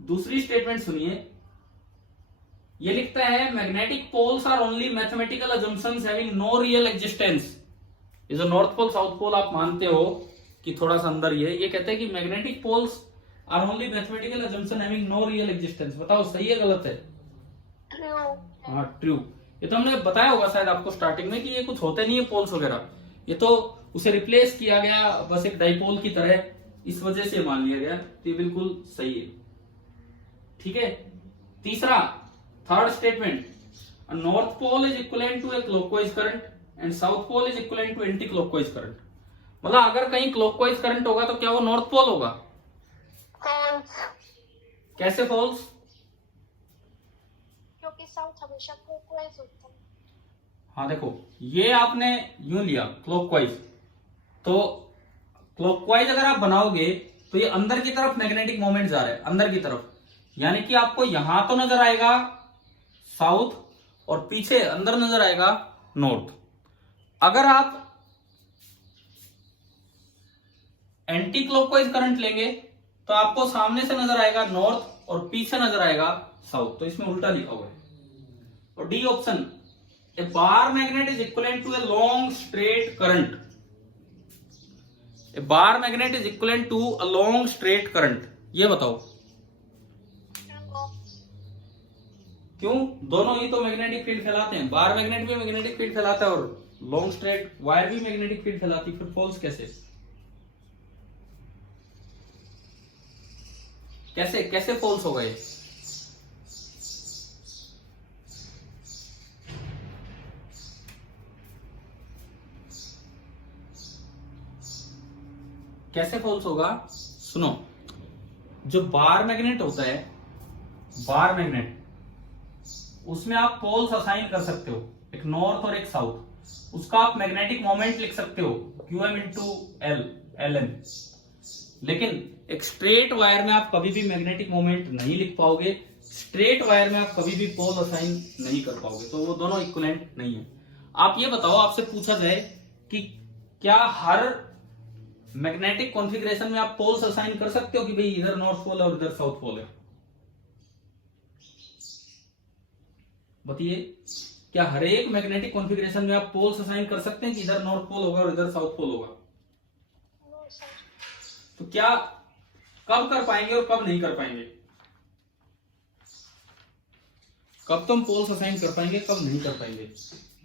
दूसरी स्टेटमेंट सुनिए, ये लिखता है magnetic poles are only mathematical assumptions having no real existence. ये जो नॉर्थ पोल साउथ पोल आप मानते हो कि थोड़ा सा अंदर ये कहते हैं कि magnetic poles are only mathematical assumption having no real existence. बताओ सही है गलत है? ट्रू। हाँ ट्रू। ये तो हमने बताया होगा शायद आपको स्टार्टिंग में कि ये कुछ होते नहीं है पोल्स वगैरह, ये तो उसे रिप्लेस किया गया बस एक डाइपोल की तरह, इस वजह से मान लिया गया। तो ये बिल्कुल सही है। ठीक है, तीसरा third statement, north pole is equivalent to a clockwise current and south pole is equivalent to anti clockwise current. मतलब अगर कहीं क्लॉकवाइज करंट होगा तो क्या वो नॉर्थ पोल होगा? फॉल्स। कैसे फॉल्स? क्योंकि साउथ हमेशा क्लॉकवाइज होता है। हाँ देखो ये आपने यूं लिया क्लॉकवाइज, तो क्लॉकवाइज अगर आप बनाओगे तो ये अंदर की तरफ मैग्नेटिक मोमेंट जा रहा है, अंदर की तरफ, यानी कि आपको यहां तो नजर आएगा साउथ और पीछे अंदर नजर आएगा नॉर्थ। अगर आप एंटी क्लॉकवाइज करंट लेंगे तो आपको सामने से नजर आएगा नॉर्थ और पीछे नजर आएगा साउथ, तो इसमें उल्टा लिखा हुआ है। और D option, a bar magnet is equivalent to a long straight current. A bar magnet is equivalent to a long straight current. ये बताओ क्यों? दोनों ही तो मैग्नेटिक फील्ड फैलाते हैं, बार मैग्नेट भी मैग्नेटिक फील्ड फैलाता है और लॉन्ग स्ट्रेट वायर भी मैग्नेटिक फील्ड फैलाती, फिर फॉल्स कैसे? कैसे कैसे फॉल्स होगा ये? कैसे फॉल्स होगा? सुनो, जो बार मैग्नेट होता है, बार मैग्नेट, उसमें आप पोल्स असाइन कर सकते हो, एक नॉर्थ और एक साउथ। उसका आप मैग्नेटिक मोमेंट लिख सकते हो QM इंटू LN। लेकिन एक स्ट्रेट वायर में आप कभी भी मैग्नेटिक मोमेंट नहीं लिख पाओगे, स्ट्रेट वायर में आप कभी भी पोल असाइन नहीं कर पाओगे, तो वो दोनों इक्विवेलेंट नहीं है। आप ये बताओ, आपसे पूछा जाए कि क्या हर मैग्नेटिक कॉन्फ़िगरेशन में आप पोल्स असाइन कर सकते हो कि भाई इधर नॉर्थ पोल और इधर साउथ पोल है? बताइए, क्या हर एक मैग्नेटिक कॉन्फ़िगरेशन में आप पोल्स असाइन कर सकते हैं कि इधर नॉर्थ पोल होगा और इधर साउथ पोल होगा? तो क्या कब कर पाएंगे और कब नहीं कर पाएंगे? कब तुम पोल्स असाइन कर पाएंगे, कब नहीं कर पाएंगे?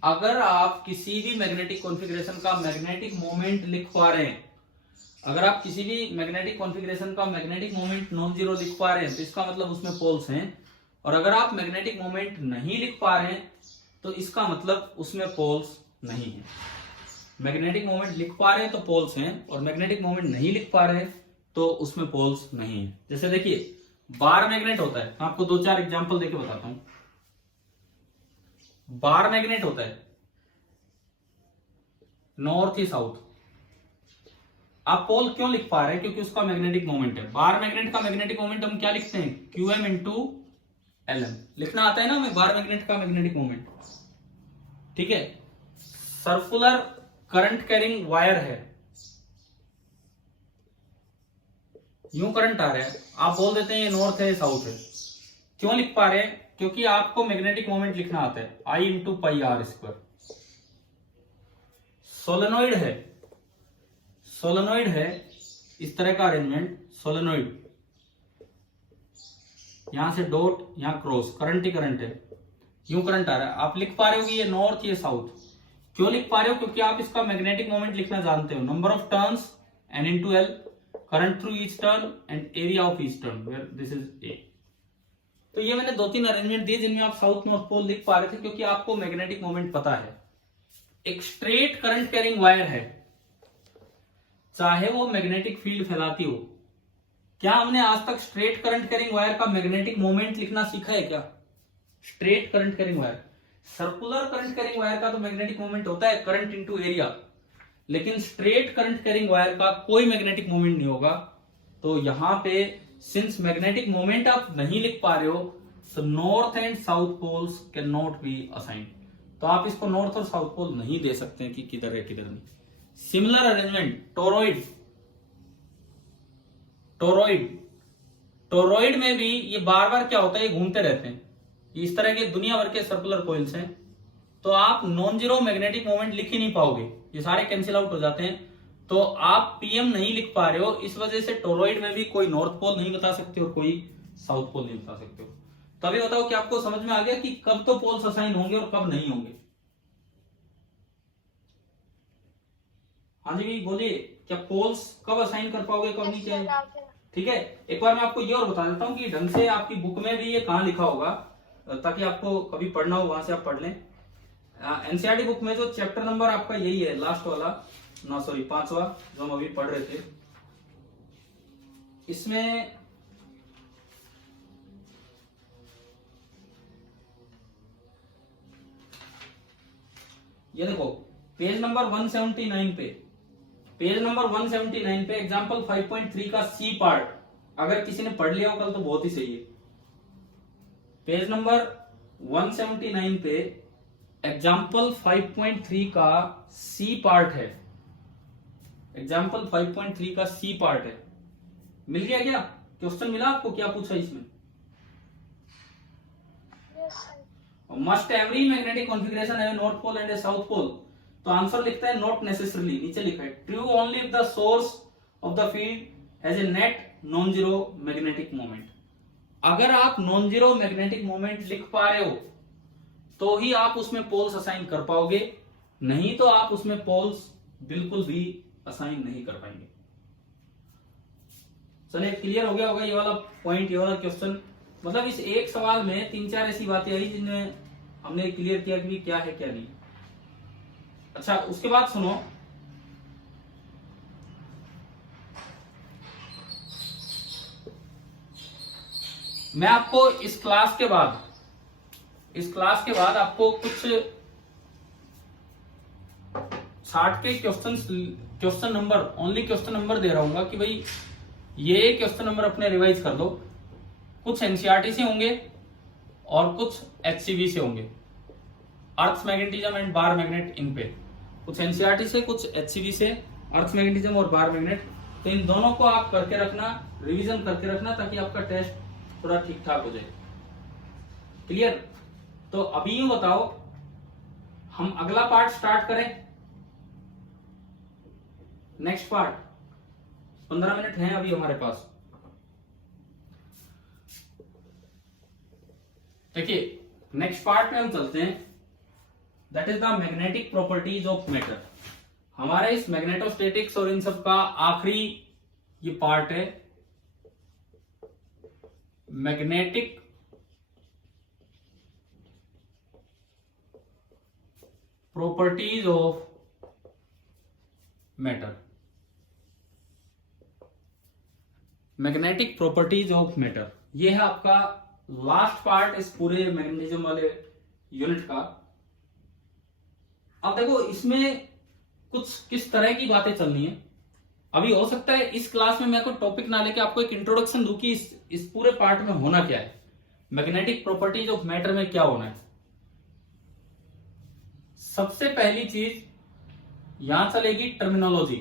अगर आप किसी भी मैग्नेटिक कॉन्फ़िगरेशन का मैग्नेटिक मोमेंट लिख पा रहे हैं, अगर आप किसी भी मैग्नेटिक कॉन्फ़िगरेशन का मैग्नेटिक मोमेंट नॉन जीरो लिख पा रहे हैं, तो इसका मतलब उसमें पोल्स हैं। और अगर आप मैग्नेटिक मोमेंट नहीं लिख पा रहे हैं तो इसका मतलब उसमें पोल्स नहीं है। मैग्नेटिक मोमेंट लिख पा रहे हैं तो पोल्स हैं, और मैग्नेटिक मोमेंट नहीं लिख पा रहे हैं तो उसमें पोल्स नहीं है। जैसे देखिए बार मैग्नेट होता है, आपको 2-4 एग्जांपल देके बताता हूं। बार मैग्नेट होता है नॉर्थ या साउथ, आप पोल क्यों लिख पा रहे हैं? क्योंकि उसका मैग्नेटिक मोमेंट है। बार मैग्नेट का मैग्नेटिक मोमेंट हम क्या लिखते हैं? QM इंटू LM लिखना आता है ना हमें बार मैग्नेट का मैग्नेटिक मोमेंट, ठीक है। सर्कुलर करंट कैरिंग वायर है, यूं करंट आ रहा है, आप बोल देते हैं ये नॉर्थ है साउथ है। क्यों लिख पा रहे हैं? क्योंकि आपको मैग्नेटिक मोमेंट लिखना आता है I into pi R square. Solenoid है, सोलेनोइड है इस तरह का अरेंजमेंट, सोलेनोइड यहां से डॉट यहां क्रॉस, करंट ही करंट है, यूं करंट आ रहा है, आप लिख पा रहे हो कि ये नॉर्थ ये साउथ। क्यों लिख पा रहे हो? क्योंकि आप इसका मैग्नेटिक मोमेंट लिखना जानते हो, number of turns N into L, current through each turn and area of each turn where this is A। तो ये मैंने 2-3 अरेंजमेंट दिए जिनमें आप साउथ नॉर्थ पोल लिख पा रहे थे, क्योंकि आपको मैग्नेटिक मोमेंट पता है। एक स्ट्रेट करंट कैरिंग वायर है, चाहे वो मैग्नेटिक फील्ड फैलाती हो। क्या हमने आज तक स्ट्रेट करंट कैरिंग वायर का मैग्नेटिक मोमेंट लिखना सीखा है क्या? Straight current carrying wire, circular current carrying wire का तो मैग्नेटिक मोमेंट होता है करंट इनटू एरिया, लेकिन स्ट्रेट करंट कैरिंग वायर का कोई मैग्नेटिक मोमेंट नहीं होगा। तो यहां पे सिंस मैग्नेटिक मोमेंट आप नहीं लिख पा रहे हो, so north and south poles can not be assigned. तो आप इसको नॉर्थ और साउथ पोल नहीं दे सकते हैं कि किधर है किधर नहीं। Similar arrangement toroid, toroid, toroid में भी ये बार बार क्या होता है, ये घूमते रहते हैं, इस तरह के दुनिया भर के सर्कुलर कॉइल्स हैं। तो आप नॉन जीरो मैग्नेटिक मोमेंट लिख ही नहीं पाओगे, ये सारे कैंसिल आउट हो जाते हैं। तो आप PM नहीं लिख पा रहे हो, इस वजह से टोरॉइड में भी कोई नॉर्थ पोल नहीं बता सकते और कोई साउथ पोल नहीं बता सकते हो। तो अभी बताओ कि आपको समझ में आ गया कि कब तो पोल्स असाइन होंगे और कब नहीं होंगे? हाँ जी बोलिए, क्या पोल्स कब असाइन कर पाओगे कब नहीं? क्या ठीक है, एक बार मैं आपको ये और बता देता हूँ कि ढंग से आपकी बुक में भी ये कहाँ लिखा होगा, ताकि आपको कभी पढ़ना हो वहां से आप पढ़ लें। NCERT बुक में जो चैप्टर नंबर आपका यही है लास्ट वाला, 5वां जो हम अभी पढ़ रहे थे, इसमें ये देखो पेज नंबर 179 पे, पेज नंबर 179 पे एग्जांपल 5.3 का C पार्ट, अगर किसी ने पढ़ लिया हो कल तो बहुत ही सही है। पेज नंबर 179 पे एग्जाम्पल 5.3 का C पार्ट है, एग्जाम्पल 5.3 का C पार्ट है। मिल गया क्या? क्वेश्चन मिला आपको? क्या पूछा इसमें? Must every magnetic configuration have a north pole and a south pole? तो आंसर लिखता है नॉट नेसेसरली, नीचे लिखा है true only if the source of the field has a net non zero magnetic moment. अगर आप नॉन जीरो मैग्नेटिक मोमेंट लिख पा रहे हो तो ही आप उसमें पोल्स असाइन कर पाओगे, नहीं तो आप उसमें पोल्स बिल्कुल भी असाइन नहीं कर पाएंगे। चलिए क्लियर हो गया होगा ये वाला पॉइंट, ये वाला क्वेश्चन। मतलब इस एक सवाल में 3-4 ऐसी बातें आई जिन्हें हमने क्लियर किया कि क्या है क्या नहीं। अच्छा उसके बाद सुनो, मैं आपको इस क्लास के बाद आपको कुछ 60 के क्वेश्चन नंबर दे रहा हूं कि भाई ये क्वेश्चन नंबर अपने रिवाइज कर दो। कुछ NCERT से होंगे और कुछ HCV से होंगे, अर्थ मैग्नेटिज्म एंड बार मैग्नेट, इन पे कुछ NCERT से कुछ HCV से, अर्थ मैग्नेटिज्म और बार मैग्नेट। तो इन दोनों को आप करके रखना, रिवीजन करके रखना, ताकि आपका टेस्ट थोड़ा ठीक ठाक हो जाए। क्लियर? तो अभी यूं बताओ, हम अगला पार्ट स्टार्ट करें, नेक्स्ट पार्ट। 15 मिनट हैं अभी हमारे पास। देखिए नेक्स्ट पार्ट में हम चलते हैं, that is the magnetic properties of matter. हमारे इस मैग्नेटोस्टैटिक्स और इन सब का आखिरी ये पार्ट है, magnetic properties of matter, magnetic properties of matter, ये है आपका लास्ट पार्ट इस पूरे मैग्नेटिज्म वाले यूनिट का। अब देखो इसमें कुछ किस तरह की बातें चलनी है। अभी हो सकता है इस क्लास में मैं कोई टॉपिक ना लेके आपको एक इंट्रोडक्शन दूं कि इस पूरे पार्ट में होना क्या है, मैग्नेटिक प्रॉपर्टीज ऑफ मैटर में क्या होना है। सबसे पहली चीज यहां चलेगी टर्मिनोलॉजी।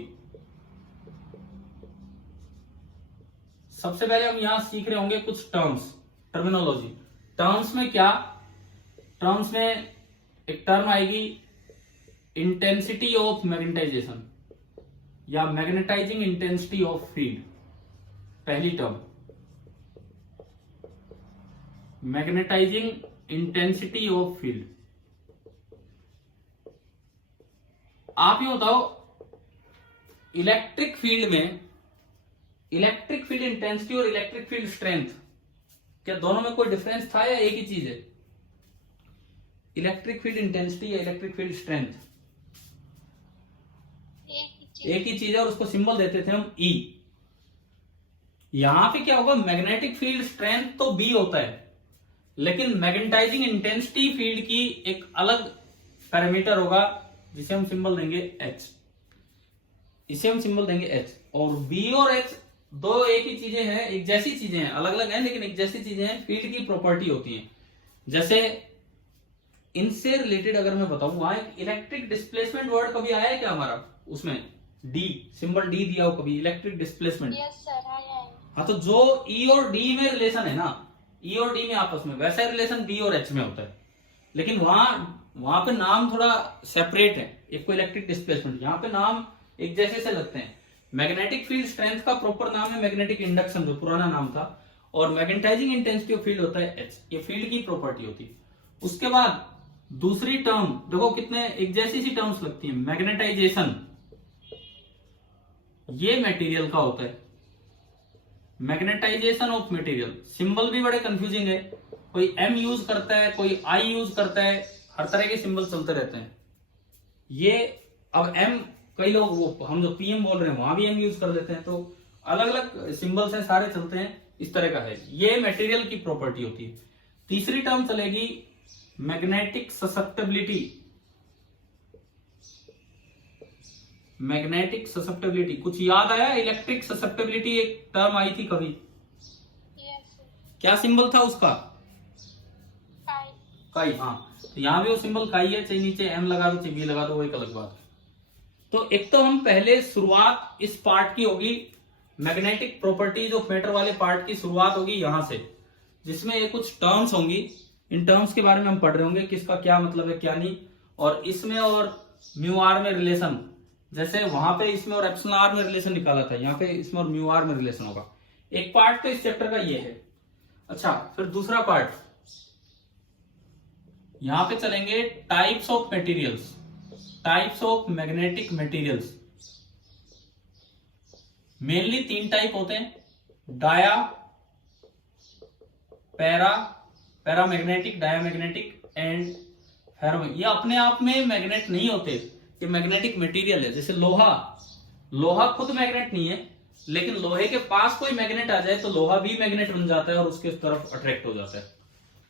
सबसे पहले हम यहां सीख रहे होंगे कुछ टर्म्स, टर्मिनोलॉजी। टर्म्स में क्या, टर्म्स में एक टर्म आएगी इंटेंसिटी ऑफ मैग्नेटाइजेशन या मैग्नेटाइजिंग इंटेंसिटी ऑफ फील्ड, पहली term magnetizing intensity of field. आप ये बताओ इलेक्ट्रिक फील्ड में इलेक्ट्रिक फील्ड इंटेंसिटी और इलेक्ट्रिक फील्ड स्ट्रेंथ, क्या दोनों में कोई डिफरेंस था या एक ही चीज है? इलेक्ट्रिक फील्ड इंटेंसिटी या इलेक्ट्रिक फील्ड स्ट्रेंथ एक ही चीज है और उसको सिंबल देते थे हम ई। यहां पे क्या होगा, मैग्नेटिक फील्ड स्ट्रेंथ तो बी होता है, लेकिन मैग्नेटाइजिंग इंटेंसिटी फील्ड की एक अलग पैरामीटर होगा जिसे हम सिंबल देंगे एच, इसे हम सिंबल देंगे एच। और बी और एच दो एक ही चीजें हैं, एक जैसी चीजें हैं, अलग अलग हैं लेकिन एक जैसी चीजें हैं, फील्ड की प्रॉपर्टी होती है। जैसे इनसे रिलेटेड अगर मैं बताऊं, वहां एक इलेक्ट्रिक डिस्प्लेसमेंट वर्ड कभी आया है क्या हमारा, उसमें डी सिंबल डी दिया हो कभी, इलेक्ट्रिक डिस्प्लेसमेंट? यस सर आया है। हाँ, तो जो ई और डी में रिलेशन है ना, ई और डी में आपस में, वैसा रिलेशन बी और एच में होता है, लेकिन वहां पे नाम थोड़ा सेपरेट है। एक को इलेक्ट्रिक डिस्प्लेसमेंट, यहाँ पे नाम एक जैसे से लगते हैं। मैग्नेटिक फील्ड स्ट्रेंथ का प्रॉपर नाम है मैग्नेटिक इंडक्शन, जो पुराना नाम था, और मैग्नेटाइजिंग इंटेंसिटी ऑफ फील्ड होता है एच, ये फील्ड की प्रॉपर्टी होती है। उसके बाद दूसरी टर्म देखो कितने एक जैसी सी टर्म्स लगती है, मैग्नेटाइजेशन, ये मटेरियल का होता है, मैग्नेटाइजेशन ऑफ मटेरियल। सिंबल भी बड़े कंफ्यूजिंग है, कोई एम यूज करता है, कोई आई यूज करता है, हर तरह के सिंबल चलते रहते हैं। ये अब एम, कई लोग वो हम जो पीएम बोल रहे हैं वहां भी एम यूज कर लेते हैं, तो अलग अलग सिंबल्स हैं, सारे चलते हैं, इस तरह का है। ये मटेरियल की प्रॉपर्टी होती है। तीसरी टर्म चलेगी मैग्नेटिक ससेप्टेबिलिटी, मैग्नेटिक ससेप्टेबिलिटी कुछ याद आया? इलेक्ट्रिक ससेप्टेबिलिटी एक टर्म आई थी कभी, यस क्या सिंबल था उसका? काई। काई, हाँ, तो यहां भी वो सिंबल काई है, चाहे नीचे एम लगा दो चाहे बी लगा दो, वो एक अलग बात है। तो एक तो हम पहले शुरुआत इस पार्ट की होगी, मैग्नेटिक प्रॉपर्टीज ऑफ मैटर वाले पार्ट की शुरुआत होगी यहां से, जिसमें ये कुछ टर्म्स होंगी, इन टर्म्स के बारे में हम पढ़ रहे होंगे, किसका क्या मतलब है क्या नहीं, और इसमें और म्यू आर में रिलेशन, जैसे वहां पे इसमें और एप्सिलॉन आर में रिलेशन निकाला था, यहाँ पे इसमें और म्यू आर में रिलेशन होगा। एक पार्ट तो इस चैप्टर का ये है। अच्छा, फिर दूसरा पार्ट, यहां पे चलेंगे types of materials, types of magnetic materials. Mainly तीन टाइप होते हैं, डाया, पैरामैग्नेटिक, डायामैग्नेटिक एंड फेरो। ये अपने आप में मैग्नेट नहीं होते, ये मैग्नेटिक मटेरियल है। जैसे लोहा खुद मैग्नेट नहीं है, लेकिन लोहे के पास कोई मैग्नेट आ जाए तो लोहा भी मैग्नेट बन जाता है और उसके तरफ अट्रैक्ट हो जाता है।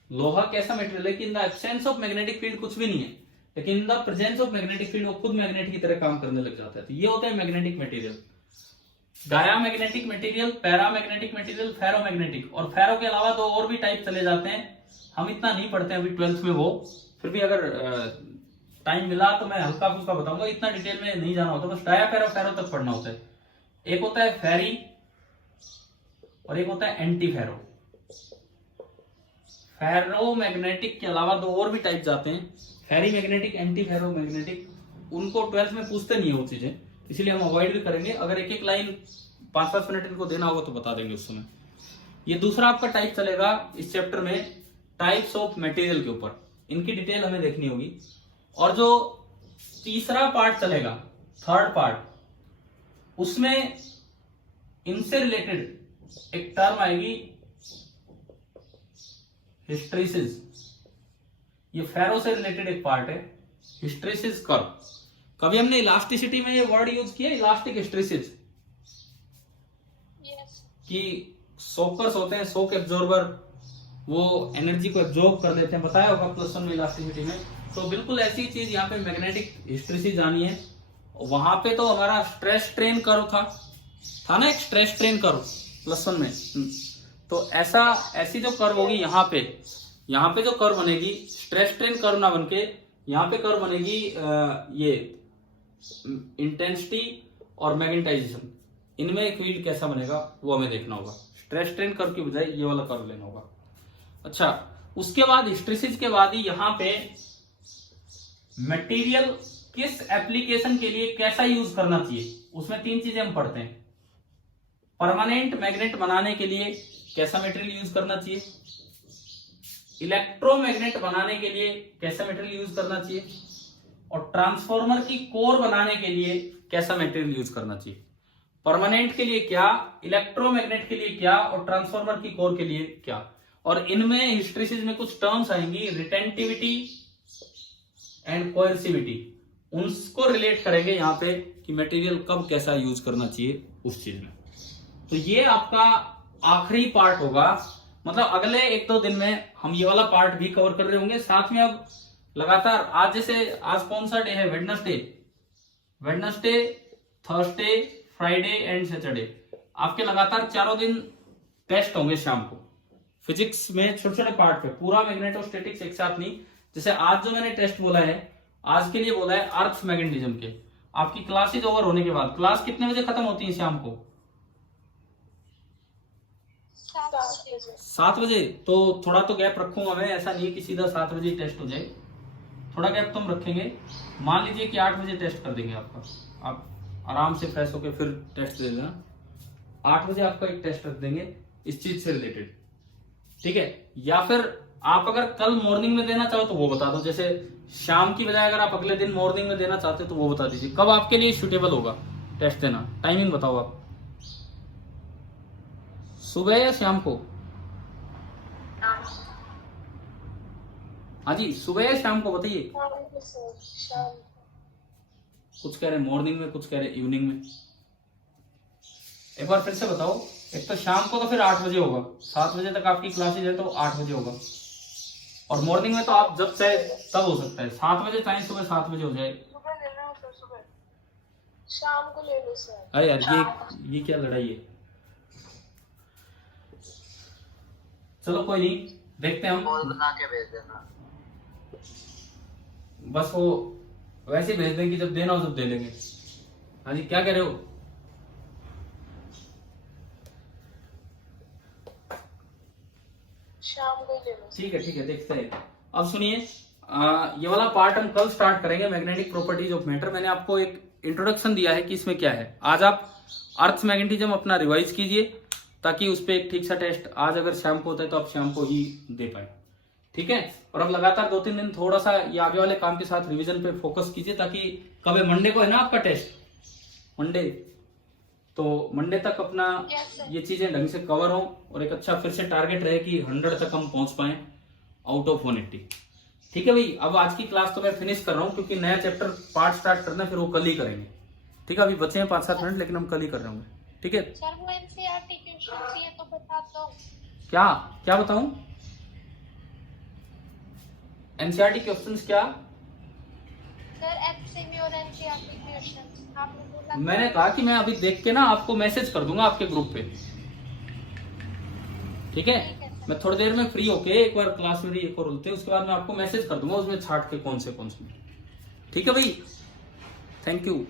लोहा कैसा मटेरियल है कि in the absence of magnetic field कुछ भी नहीं है, लेकिन in the presence of magnetic field वो खुद मैग्नेट की तरह काम करने लग जाता है। तो ये होता है magnetic material. Diamagnetic material, paramagnetic material, ferromagnetic, और फेरो के अलावा तो और भी टाइप चले जाते हैं, हम इतना नहीं पढ़ते हैं अभी 12th में वो, फिर भी अगर टाइम मिला तो मैं हल्का फुल्का बताऊंगा, इतना डिटेल में नहीं जाना होता, बस डाया फेरो फेरो तक पढ़ना होता है। एक होता है फेरी और एक होता है एंटी फेरो। फेरोमैग्नेटिक के अलावा दो और भी टाइप जाते हैं, फेरी मैग्नेटिक, एंटी फेरोमैग्नेटिक, उनको 12th में पूछते नहीं है वो चीजें, इसीलिए हम अवॉइड भी करेंगे। अगर एक एक लाइन 5-5 मिनट इनको देना होगा तो बता देंगे उस समय। ये दूसरा आपका टाइप चलेगा इस चैप्टर में, टाइप्स ऑफ मटेरियल के ऊपर, इनकी डिटेल हमें देखनी होगी। और जो तीसरा पार्ट चलेगा, थर्ड पार्ट, उसमें इनसे रिलेटेड एक टर्म आएगी हिस्ट्रीसिस। ये फेरो से रिलेटेड एक पार्ट है, हिस्ट्रेसिस कर्व। कभी हमने इलास्टिसिटी में ये वर्ड यूज किया, इलास्टिक हिस्ट्रेसिस, Yes. कि सोकर्स होते हैं, सोक एब्जॉर्बर, वो एनर्जी को एब्जॉर्ब कर लेते हैं, बताया होगा प्लस 1 में इलास्टिसिटी में। तो बिल्कुल ऐसी चीज यहाँ पे मैग्नेटिक हिस्ट्रेसिस आनी है। वहां पे तो हमारा स्ट्रेस स्ट्रेन कर्व था ना, एक स्ट्रेस स्ट्रेन कर्व प्लस 1 में। तो ऐसी जो कर्व होगी यहाँ पे जो कर्व बनेगी, स्ट्रेस स्ट्रेन कर्व ना बनके यहाँ पे कर्व बनेगी ये इंटेंसिटी और मैग्नेटाइजेशन, इनमें फील्ड कैसा बनेगा वो हमें देखना होगा। स्ट्रेस स्ट्रेन कर्व की बजाय ये वाला कर्व लेना होगा। अच्छा, उसके बाद हिस्ट्रेसिस के बाद ही यहाँ पे मटेरियल किस एप्लीकेशन के लिए कैसा यूज करना चाहिए, उसमें 3 चीजें हम पढ़ते हैं। परमानेंट मैग्नेट बनाने के लिए कैसा मटेरियल यूज करना चाहिए, इलेक्ट्रोमैग्नेट बनाने के लिए कैसा मटेरियल यूज करना चाहिए, और ट्रांसफॉर्मर की कोर बनाने के लिए कैसा मटेरियल यूज करना चाहिए। परमानेंट के लिए क्या, इलेक्ट्रोमैग्नेट के लिए क्या, और ट्रांसफॉर्मर की कोर के लिए क्या। और इनमें हिस्ट्रेसिस में कुछ टर्म्स आएंगी, रिटेंटिविटी एंड कोएर्सिविटी, उनको रिलेट करेंगे यहाँ पे कि मटेरियल कब कैसा यूज करना चाहिए उस चीज में। तो ये आपका आखिरी पार्ट होगा, मतलब अगले 1-2 दिन में हम ये वाला पार्ट भी कवर कर रहे होंगे। साथ में अब लगातार आज कौन सा डे है, Wednesday, Thursday, Friday and Saturday, आपके लगातार 4 दिन टेस्ट होंगे शाम को फिजिक्स में, छोटे छोटे पार्ट पे, पूरा मैग्नेटोस्टैटिक्स एक साथ नहीं। जैसे आज जो मैंने टेस्ट बोला है, आज के लिए बोला है अर्थ मैग्नेटिज्म के, आपकी क्लासेज ओवर होने के बाद, क्लास कितने बजे खत्म होती है शाम को? 7 बजे। तो थोड़ा तो गैप रखूंगा मैं, ऐसा नहीं है कि सीधा 7 बजे टेस्ट हो जाए, थोड़ा गैप तो हम रखेंगे। मान लीजिए कि 8 बजे टेस्ट कर देंगे आपका, आप आराम से फ्रेश होकर फिर टेस्ट दे देना। 8 बजे आपका एक टेस्ट रख देंगे इस चीज से रिलेटेड, ठीक है। या फिर आप अगर कल मॉर्निंग में देना चाहो तो वो बता दो, जैसे शाम की बजाय अगर आप अगले दिन मॉर्निंग में देना चाहते हो तो वो बता दीजिए कब आपके लिए सूटेबल होगा टेस्ट देना। टाइमिंग बताओ आप, सुबह या शाम को? हाँ जी, सुबह या शाम को बताइए। कुछ कह रहे हैं मॉर्निंग में, कुछ कह रहे हैं इवनिंग में। एक बार फिर से बताओ। एक तो शाम को तो फिर 8 बजे होगा, 7 बजे तक आपकी क्लासेज है तो 8 बजे होगा। और मॉर्निंग में तो आप जब चाहे तब हो सकता है, 7 बजे चाहे सुबह 7 बजे हो जाए। सुबह लेना है सर, सुबह शाम को ले लो सर। अरे यार ये क्या लड़ाई है। चलो कोई नहीं, देखते हैं हम। बना के भेज देना, बस वो वैसे भेज देंगे, जब देना हो तब दे लेंगे। हाँ जी, क्या कह रहे हो? शाम को ही ले लो। ठीक है, देखते हैं। अब सुनिए, ये वाला पार्ट हम कल स्टार्ट करेंगे, मैग्नेटिक प्रॉपर्टीज ऑफ मैटर। मैंने आपको एक इंट्रोडक्शन दिया है कि इसमें क्या है। आज आप अर्थ मैग्नेटिज्म अपना रिवाइज कीजिए ताकि उस पर एक ठीक सा टेस्ट आज अगर शाम को होता है तो आप शाम को ही दे पाए, ठीक है। और अब लगातार 2-3 दिन थोड़ा सा ये आगे वाले काम के साथ रिवीजन पे फोकस कीजिए, ताकि कब है, मंडे को है ना आपका टेस्ट, मंडे, तो मंडे तक अपना ये चीजें ढंग से कवर हो और एक अच्छा फिर से टारगेट रहे कि 100 तक हम पहुंच पाए आउट ऑफ 180। ठीक है भाई, अब आज की क्लास तो मैं फिनिश कर रहा हूँ क्योंकि नया चैप्टर पार्ट स्टार्ट करना है, फिर वो कल ही करेंगे, ठीक है। अभी बचे हैं 5-7 मिनट, लेकिन हम कल ही कर रहे होंगे, ठीक है। सर वो एनसीईआरटी क्वेश्चन ये तो बता दो। क्या बताऊं? एनसीईआरटी क्वेश्चंस क्या? सर एमसीक्यू और एनसीईआरटी क्वेश्चंस आपने बोला। मैंने कहा कि मैं अभी देख के ना आपको मैसेज कर दूंगा आपके ग्रुप पे, ठीक है। मैं थोड़ी देर में फ्री होके एक बार क्लास मेरी एक और होते हैं, उसके बाद मैं आपको मैसेज कर दूंगा, उसमें छाट के कौन से, ठीक है भाई। Thank you.